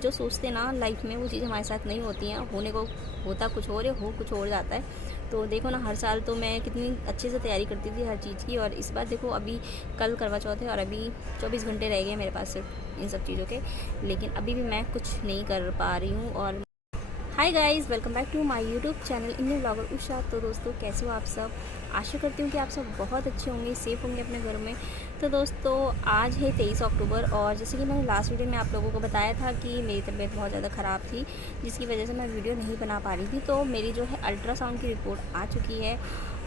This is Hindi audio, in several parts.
जो सोचते ना लाइफ में वो चीज़ हमारे साथ नहीं होती हैं, होने को होता कुछ और है, हो कुछ और जाता है। तो देखो ना, हर साल तो मैं कितनी अच्छे से तैयारी करती थी हर चीज़ की, और इस बार देखो अभी कल करवा चौथ है और अभी 24 घंटे रह गए मेरे पास सिर्फ इन सब चीज़ों के, लेकिन अभी भी मैं कुछ नहीं कर पा रही हूँ। और hi guys, welcome back to my YouTube channel Indian blogger Usha. तो दोस्तों, कैसे हो आप सब? आशा करती हूँ कि आप सब बहुत अच्छे होंगे, सेफ़ होंगे अपने घरों में। तो दोस्तों, आज है 23 अक्टूबर और जैसे कि मैंने लास्ट वीडियो में आप लोगों को बताया था कि मेरी तबीयत बहुत ज़्यादा ख़राब थी, जिसकी वजह से मैं वीडियो नहीं बना पा रही थी। तो मेरी जो है अल्ट्रासाउंड की रिपोर्ट आ चुकी है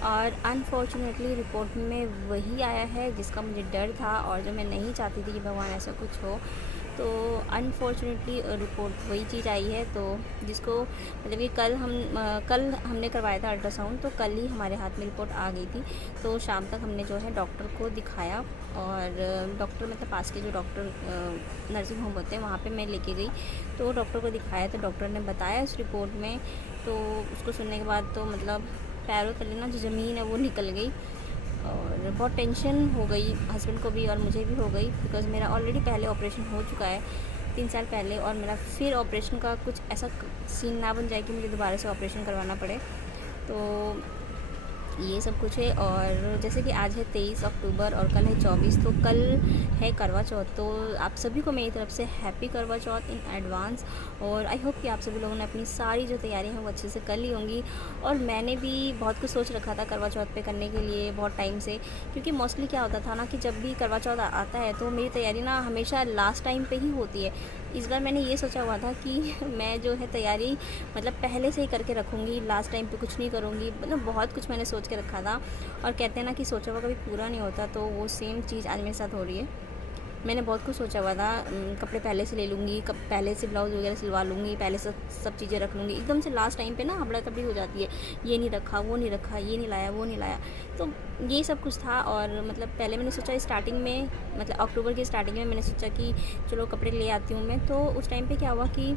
और अनफॉर्चुनेटली रिपोर्ट में वही आया है जिसका मुझे डर था और जो मैं नहीं चाहती थी कि भगवान ऐसा कुछ हो। तो अनफॉर्चुनेटली रिपोर्ट वही चीज़ आई है, तो जिसको मतलब कि कल हमने करवाया था अल्ट्रासाउंड, तो कल ही हमारे हाथ में रिपोर्ट आ गई थी। तो शाम तक हमने जो है डॉक्टर को दिखाया और डॉक्टर मतलब पास के जो डॉक्टर नर्सिंग होम होते हैं वहाँ पे मैं लेके गई। तो डॉक्टर को दिखाया तो डॉक्टर ने बताया इस रिपोर्ट में, तो उसको सुनने के बाद तो मतलब पैरों तले ना जो ज़मीन है वो निकल गई और बहुत टेंशन हो गई हस्बैंड को भी और मुझे भी हो गई, बिकॉज़ मेरा ऑलरेडी पहले ऑपरेशन हो चुका है 3 साल पहले, और मेरा फिर ऑपरेशन का कुछ ऐसा सीन ना बन जाए कि मुझे दोबारा से ऑपरेशन करवाना पड़े। तो ये सब कुछ है। और जैसे कि आज है 23 अक्टूबर और कल है 24, तो कल है करवा चौथ। तो आप सभी को मेरी तरफ से हैप्पी करवा चौथ इन एडवांस। और आई होप कि आप सभी लोगों ने अपनी सारी जो तैयारियां हैं वो अच्छे से कर ली होंगी। और मैंने भी बहुत कुछ सोच रखा था करवा चौथ पे करने के लिए बहुत टाइम से, क्योंकि मोस्टली क्या होता था ना कि जब भी करवा चौथ आता है तो मेरी तैयारी ना हमेशा लास्ट टाइम पे ही होती है। इस बार मैंने ये सोचा हुआ था कि मैं जो है तैयारी मतलब पहले से ही करके रखूँगी, लास्ट टाइम पे कुछ नहीं करूँगी, मतलब बहुत कुछ मैंने सोच के रखा था। और कहते हैं ना कि सोचा हुआ कभी पूरा नहीं होता, तो वो सेम चीज़ आज मेरे साथ हो रही है। मैंने बहुत कुछ सोचा हुआ था, कपड़े पहले से ले लूँगी, पहले से ब्लाउज़ वगैरह सिलवा लूँगी, पहले से सब चीज़ें रख लूँगी। एकदम से लास्ट टाइम पे ना हबड़ा तबड़ी हो जाती है, ये नहीं रखा, वो नहीं रखा, ये नहीं लाया, वो नहीं लाया। तो ये सब कुछ था। और मतलब पहले मैंने सोचा स्टार्टिंग में, मतलब अक्टूबर की स्टार्टिंग में मैंने सोचा कि चलो कपड़े ले आती हूँ मैं। तो उस टाइम पर क्या हुआ कि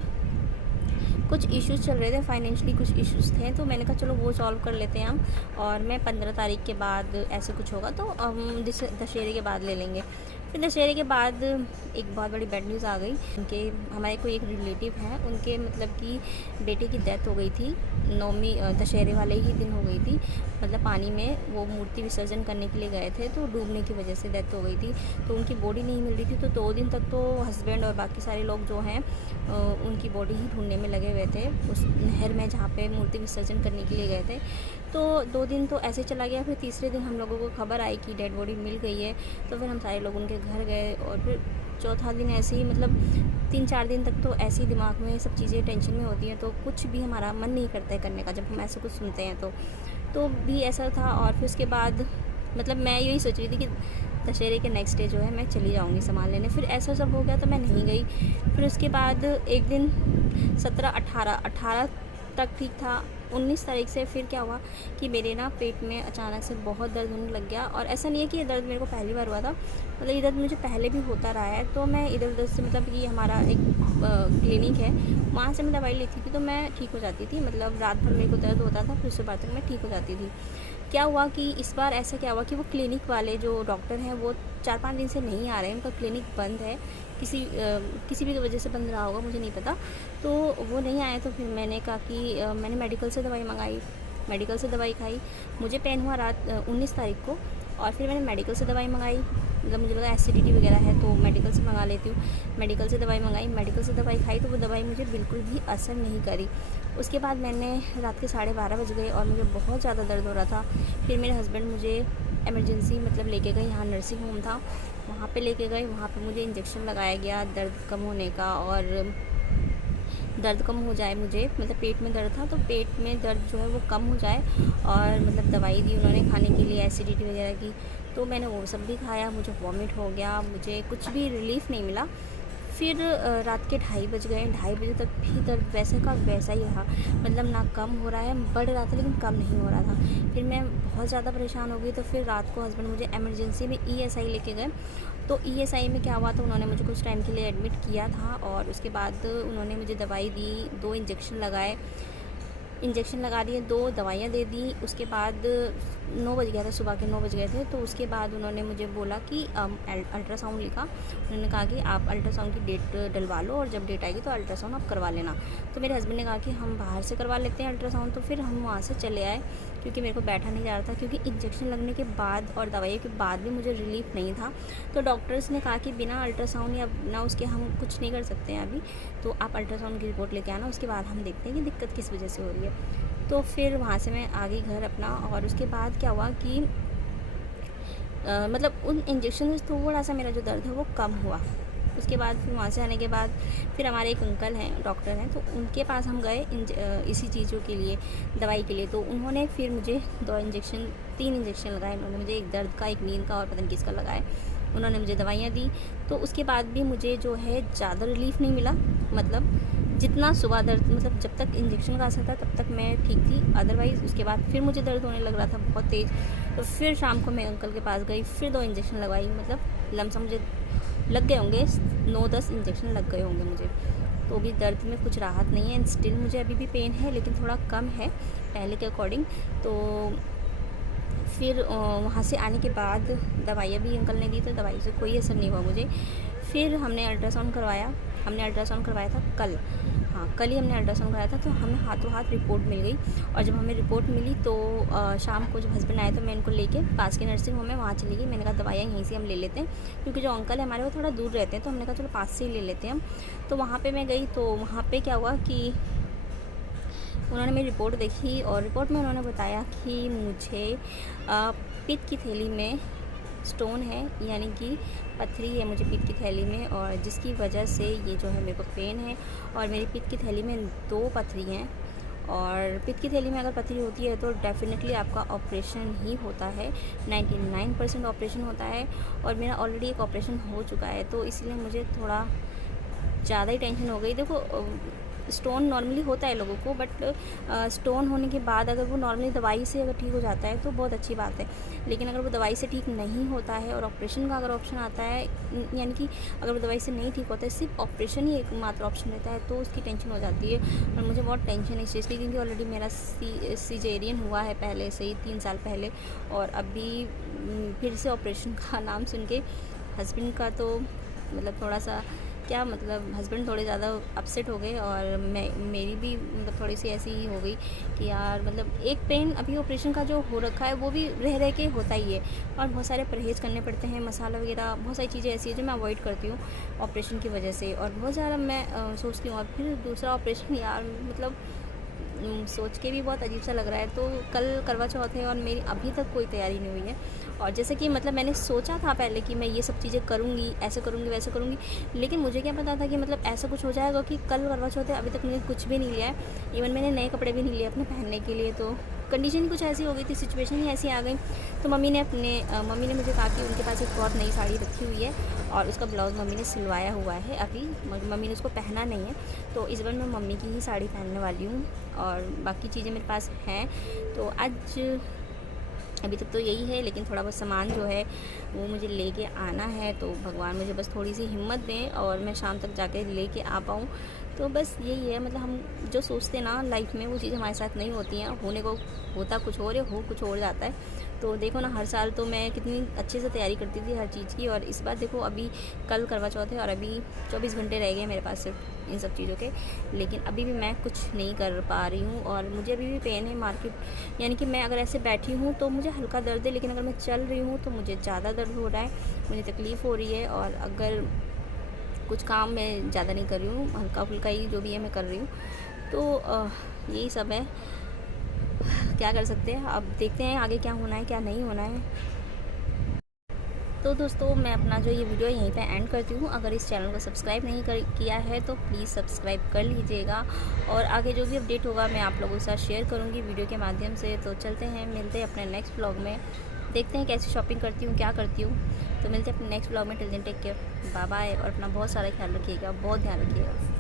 कुछ इश्यूज़ चल रहे थे, फाइनेंशियली कुछ इश्यूज़ थे, तो मैंने कहा चलो वो सॉल्व कर लेते हैं हम, और मैं 15 तारीख के बाद ऐसे कुछ होगा तो हम दशहरे के बाद ले लेंगे। फिर दशहरे के बाद एक बहुत बड़ी बैड न्यूज़ आ गई। उनके हमारे कोई एक रिलेटिव हैं, उनके मतलब कि बेटे की डेथ हो गई थी, नौमी दशहरे वाले ही दिन हो गई थी। मतलब पानी में वो मूर्ति विसर्जन करने के लिए गए थे, तो डूबने की वजह से डेथ हो गई थी। तो उनकी बॉडी नहीं मिल रही थी, तो 2 दिन तक तो हस्बैंड और बाकी सारे लोग जो हैं उनकी बॉडी ही ढूंढने में लगे हुए थे उस नहर में जहाँ पे मूर्ति विसर्जन करने के लिए गए थे। तो 2 दिन तो ऐसे चला गया। फिर तीसरे दिन हम लोगों को खबर आई कि डेड बॉडी मिल गई है, तो फिर हम सारे लोग उनके घर गए। और फिर चौथा दिन ऐसे ही मतलब 3-4 दिन तक तो ऐसे ही दिमाग में सब चीज़ें टेंशन में होती हैं, तो कुछ भी हमारा मन नहीं करता है करने का जब हम ऐसे कुछ सुनते हैं। तो भी ऐसा था। और फिर उसके बाद मतलब मैं यही सोच रही थी कि दशहरे के नेक्स्ट डे जो है मैं चली जाऊँगी सामान लेने। फिर ऐसा सब हो गया तो मैं नहीं गई। फिर उसके बाद एक दिन 17-18 तक ठीक था। 19 तारीख से फिर क्या हुआ कि मेरे ना पेट में अचानक से बहुत दर्द होने लग गया। और ऐसा नहीं है कि ये दर्द मेरे को पहली बार हुआ था, मतलब ये दर्द मुझे पहले भी होता रहा है। तो मैं इधर उधर से मतलब कि हमारा एक क्लिनिक है, वहाँ से मैं दवाई लेती थी तो मैं ठीक हो जाती थी। मतलब रात भर मेरे को दर्द होता था, फिर सुबह तक मैं ठीक हो जाती थी। क्या हुआ कि इस बार ऐसा क्या हुआ कि वो क्लिनिक वाले जो डॉक्टर हैं वो 4-5 दिन से नहीं आ रहे हैं, उनका क्लिनिक बंद है। किसी भी वजह से बंद रहा होगा, मुझे नहीं पता। तो वो नहीं आए, तो फिर मैंने कहा कि मैंने मेडिकल से दवाई मंगाई, मेडिकल से दवाई खाई। मुझे पेन हुआ रात 19 तारीख को, और फिर मैंने मेडिकल से दवाई मंगाई। मतलब मुझे लगा एसिडिटी वगैरह है तो मेडिकल से मंगा लेती हूँ। मेडिकल से दवाई मंगाई, मेडिकल से दवाई खाई, तो वो दवाई मुझे बिल्कुल भी असर नहीं करी। उसके बाद मैंने रात के 12:30 बज गए और मुझे बहुत ज़्यादा दर्द हो रहा था। फिर मेरे हस्बैंड मुझे इमरजेंसी मतलब लेके गए, यहाँ नर्सिंग होम था वहाँ पे लेके गए। वहाँ पे मुझे इंजेक्शन लगाया गया दर्द कम होने का, और दर्द कम हो जाए मुझे, मतलब पेट में दर्द था तो पेट में दर्द जो है वो कम हो जाए। और मतलब दवाई दी उन्होंने खाने के लिए एसिडिटी वगैरह की, तो मैंने वो सब भी खाया। मुझे वॉमिट हो गया, मुझे कुछ भी रिलीफ़ नहीं मिला। फिर रात के 2:30 बज गए, 2:30 बजे तक भी दर्द वैसे का वैसा ही रहा। मतलब ना कम हो रहा है, बढ़ रहा था लेकिन कम नहीं हो रहा था। फिर मैं बहुत ज़्यादा परेशान हो गई, तो फिर रात को हस्बैंड मुझे इमरजेंसी में ईएसआई लेके गए। तो ईएसआई में क्या हुआ, तो उन्होंने मुझे कुछ टाइम के लिए एडमिट किया था और उसके बाद उन्होंने मुझे दवाई दी, 2 इंजेक्शन लगाए। इंजेक्शन लगा दिए, 2 दवाइयाँ दे दी। उसके बाद 9 बज गया था, सुबह के 9 बज गए थे। तो उसके बाद उन्होंने मुझे बोला कि अल्ट्रासाउंड लिखा। उन्होंने कहा कि आप अल्ट्रासाउंड की डेट डलवा लो और जब डेट आएगी तो अल्ट्रासाउंड आप करवा लेना। तो मेरे हस्बैंड ने कहा कि हम बाहर से करवा लेते हैं अल्ट्रासाउंड। तो फिर हम वहाँ से चले आए, क्योंकि मेरे को बैठा नहीं जा रहा था, क्योंकि इंजेक्शन लगने के बाद और दवाइयों के बाद भी मुझे रिलीफ नहीं था। तो डॉक्टर्स ने कहा कि बिना अल्ट्रासाउंड या बिना उसके हम कुछ नहीं कर सकते हैं अभी, तो आप अल्ट्रासाउंड की रिपोर्ट लेके आना, उसके बाद हम देखते हैं कि दिक्कत किस वजह से हो रही है। तो फिर वहाँ से मैं आ गई घर अपना। और उसके बाद क्या हुआ कि मतलब उन इंजेक्शन से थोड़ा सा मेरा जो दर्द है वो कम हुआ। उसके बाद फिर वहाँ से आने के बाद फिर हमारे एक अंकल हैं, डॉक्टर हैं, तो उनके पास हम गए इसी चीज़ों के लिए, दवाई के लिए। तो उन्होंने फिर मुझे 3 इंजेक्शन लगाए उन्होंने मुझे, एक दर्द का, एक नींद का और पता नहीं किसका लगाए। उन्होंने मुझे दवाइयाँ दी। तो उसके बाद भी मुझे जो है ज़्यादा रिलीफ़ नहीं मिला, मतलब जितना सुबह दर्द, मतलब जब तक इंजेक्शन का असर था तब तक मैं ठीक थी, अदरवाइज़ उसके बाद फिर मुझे दर्द होने लग रहा था बहुत तेज़। तो फिर शाम को मैं अंकल के पास गई, फिर 2 इंजेक्शन लगवाई, मतलब लमसम मुझे लग गए होंगे 9-10 इंजेक्शन लग गए होंगे मुझे। तो भी दर्द में कुछ राहत नहीं है, एंड स्टिल मुझे अभी भी पेन है, लेकिन थोड़ा कम है पहले के अकॉर्डिंग। तो फिर वहाँ से आने के बाद दवाइयाँ भी अंकल ने दी, तो दवाई से कोई असर नहीं हुआ मुझे। फिर हमने अल्ट्रासाउंड करवाया था कल। हाँ, कल ही हमने अल्ट्रासाउंड कराया था। तो हमें हाथों हाथ रिपोर्ट मिल गई। और जब हमें रिपोर्ट मिली तो शाम को जब हस्बैंड आए तो मैं इनको लेके पास के नर्सिंग होम में वहाँ चली गई। मैंने कहा दवाइयाँ यहीं से हम ले लेते हैं, क्योंकि जो अंकल है हमारे वो थोड़ा दूर रहते हैं, तो हमने कहा चलो पास से ही ले लेते हैं हम। तो वहाँ पर मैं गई, तो वहाँ पर क्या हुआ कि उन्होंने मेरी रिपोर्ट देखी और रिपोर्ट में उन्होंने बताया कि मुझे पित्त की थैली में स्टोन है, यानी कि पथरी है मुझे पित्त की थैली में, और जिसकी वजह से ये जो है मेरे को पेन है। और मेरी पित्त की थैली में 2 पथरी हैं, और पित्त की थैली में अगर पथरी होती है तो डेफिनेटली आपका ऑपरेशन ही होता है, 99% ऑपरेशन होता है। और मेरा ऑलरेडी एक ऑपरेशन हो चुका है, तो इसलिए मुझे थोड़ा ज़्यादा ही टेंशन हो गई। देखो स्टोन नॉर्मली होता है लोगों को, बट स्टोन होने के बाद अगर वो नॉर्मली दवाई से अगर ठीक हो जाता है तो बहुत अच्छी बात है। लेकिन अगर वो दवाई से ठीक नहीं होता है और ऑपरेशन का अगर ऑप्शन आता है, यानी कि अगर वो दवाई से नहीं ठीक होता है, सिर्फ ऑपरेशन ही एकमात्र ऑप्शन रहता है, तो उसकी टेंशन हो जाती है। और मुझे बहुत टेंशन है इस चीज़ की, क्योंकि ऑलरेडी मेरा सीजेरियन हुआ है पहले से ही 3 साल पहले, और अभी फिर से ऑपरेशन का नाम सुन के हस्बैंड का तो मतलब थोड़ा सा क्या, मतलब हस्बैंड थोड़े ज़्यादा अपसेट हो गए, और मेरी भी मतलब थोड़ी सी ऐसी ही हो गई कि यार मतलब एक पेन अभी ऑपरेशन का जो हो रखा है वो भी रह रह के होता ही है, और बहुत सारे परहेज़ करने पड़ते हैं, मसाला वगैरह, बहुत सारी चीज़ें ऐसी है जो मैं अवॉइड करती हूँ ऑपरेशन की वजह से। और बहुत ज़्यादा मैं सोचती हूँ, और फिर दूसरा ऑपरेशन, यार मतलब सोच के भी बहुत अजीब सा लग रहा है। तो कल करवा चौथ है और मेरी अभी तक कोई तैयारी नहीं हुई है। और जैसे कि मतलब मैंने सोचा था पहले कि मैं ये सब चीज़ें करूँगी, ऐसे करूँगी, वैसे करूँगी, लेकिन मुझे क्या पता था कि मतलब ऐसा कुछ हो जाएगा कि कल करवा चौथ है, अभी तक मैंने कुछ भी नहीं लिया है। इवन मैंने नए कपड़े भी नहीं लिए अपने पहनने के लिए। तो कंडीशन कुछ ऐसी हो गई थी, सिचुएशन ही ऐसी आ गई। तो मम्मी ने मुझे कहा कि उनके पास एक बहुत नई साड़ी रखी हुई है और उसका ब्लाउज़ मम्मी ने सिलवाया हुआ है, अभी मम्मी ने उसको पहना नहीं है। तो इस बार मैं मम्मी की ही साड़ी पहनने वाली हूँ, और बाकी चीज़ें मेरे पास हैं। तो आज अभी तक तो यही है, लेकिन थोड़ा बहुत सामान जो है वो मुझे लेके आना है। तो भगवान मुझे बस थोड़ी सी हिम्मत दें और मैं शाम तक जाके लेके आ पाऊँ। तो बस यही है, मतलब हम जो सोचते हैं ना लाइफ में, वो चीज़ हमारे साथ नहीं होती हैं। होने को होता कुछ और है, हो कुछ और जाता है। तो देखो ना, हर साल तो मैं कितनी अच्छे से तैयारी करती थी हर चीज़ की, और इस बार देखो अभी कल करवा चौथ है और अभी 24 घंटे रह गए मेरे पास सिर्फ इन सब चीज़ों के, लेकिन अभी भी मैं कुछ नहीं कर पा रही हूँ। और मुझे अभी भी पेन है मार्केट, यानी कि मैं अगर ऐसे बैठी हूँ तो मुझे हल्का दर्द है, लेकिन अगर मैं चल रही हूँ तो मुझे ज़्यादा दर्द हो रहा है, मुझे तकलीफ़ हो रही है। और अगर कुछ काम मैं ज़्यादा नहीं कर रही हूँ, हल्का फुल्का ही जो भी है मैं कर रही हूँ। तो यही सब है, क्या कर सकते हैं। अब देखते हैं आगे क्या होना है, क्या नहीं होना है। तो दोस्तों, मैं अपना जो ये वीडियो यहीं पे एंड करती हूँ। अगर इस चैनल को सब्सक्राइब नहीं किया है तो प्लीज़ सब्सक्राइब कर लीजिएगा, और आगे जो भी अपडेट होगा मैं आप लोगों के साथ शेयर करूँगी वीडियो के माध्यम से। तो चलते हैं, मिलते हैं अपने नेक्स्ट व्लॉग में, देखते हैं कैसी शॉपिंग करती हूँ, क्या करती हूँ। तो मिलते हैं अपने नेक्स्ट व्लॉग में। Till then take care, bye bye, और अपना बहुत सारा ख्याल रखिएगा, बहुत ध्यान रखिएगा।